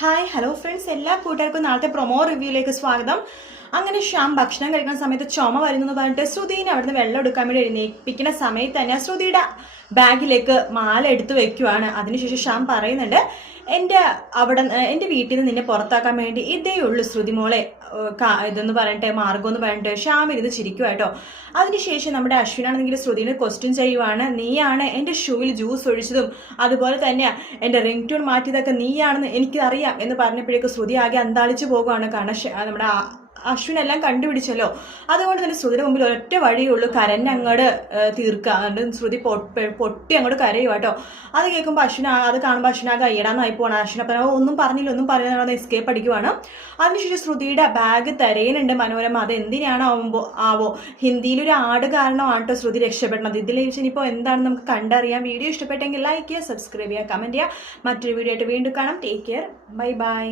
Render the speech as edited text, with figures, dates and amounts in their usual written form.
Hi hello friends, എല്ലാ കൂട്ടുകാർക്കും നാളത്തെ പ്രൊമോ റിവ്യൂയിലേക്ക് സ്വാഗതം. അങ്ങനെ ശ്യാം ഭക്ഷണം കഴിക്കുന്ന സമയത്ത് ചുമ വരുന്നു പറഞ്ഞിട്ട് ശ്രുതിനെ അവിടുന്ന് വെള്ളം എടുക്കാൻ വേണ്ടി എഴുന്നേൽപ്പിക്കുന്ന സമയത്ത് തന്നെ ശ്രുതിയുടെ ബാഗിലേക്ക് മാല എടുത്തു വെക്കുവാണ്. അതിനുശേഷം ശ്യാം പറയുന്നുണ്ട്, എൻ്റെ വീട്ടിൽ നിന്ന് നിന്നെ പുറത്താക്കാൻ വേണ്ടി ഇതേ ഉള്ളൂ ശ്രുതി മോളെ ഇതെന്ന് പറഞ്ഞിട്ട് മാർഗം പറഞ്ഞിട്ട് ശ്യാം ഇരുന്ന് ചിരിക്കുക കേട്ടോ. അതിനുശേഷം നമ്മുടെ അശ്വിനാണെങ്കിൽ ശ്രുതിനെ ക്വസ്റ്റ്യൻ ചെയ്യുവാണ്. നീയാണ് എൻ്റെ ഷൂവിൽ ജ്യൂസ് ഒഴിച്ചതും അതുപോലെ തന്നെ എൻ്റെ റിംഗ് ട്യൂൺ മാറ്റിയതൊക്കെ നീയാണെന്ന് എനിക്കറിയാം എന്ന് പറഞ്ഞപ്പോഴേക്കും ശ്രുതി ആകെ അന്താളിച്ച് പോകുകയാണ്. കാരണം നമ്മുടെ അശ്വിനെല്ലാം കണ്ടുപിടിച്ചല്ലോ. അതുകൊണ്ട് തന്നെ ശ്രുതിയുടെ മുമ്പിൽ ഒറ്റ വഴിയുള്ളൂ, കരഞ്ഞങ്ങോട്ട് തീർക്കുക. അതുകൊണ്ട് ശ്രുതി പൊട്ടി അങ്ങോട്ട് കരയുക കേട്ടോ. അത് കേൾക്കുമ്പോൾ അത് കാണുമ്പോൾ അശ്വിനാകെ അയ്യടാന്നായി പോവാണ്. അശ്വിനപ്പം ഒന്നും പറഞ്ഞില്ല എസ്കേപ്പ് അടിക്കുവാണ്. അതിനുശേഷം ശ്രുതിയുടെ ബാഗ് തിരയുന്നുണ്ട് മനോരമ. അത് എന്തിനാണ് ആവോ ഹിന്ദിയിലൊരു ആട് കാരണമാണ് കേട്ടോ ശ്രുതി രക്ഷപ്പെടുന്നത്. ഇതിൽ ഇനിയിപ്പോൾ എന്താണെന്ന് നമുക്ക് കണ്ടറിയാം. വീഡിയോ ഇഷ്ടപ്പെട്ടെങ്കിൽ ലൈക്ക് ചെയ്യുക, സബ്സ്ക്രൈബ് ചെയ്യുക, കമൻറ്റ് ചെയ്യുക. മറ്റൊരു വീഡിയോ ആയിട്ട് വീണ്ടും കാണാം. Take care, bye bye.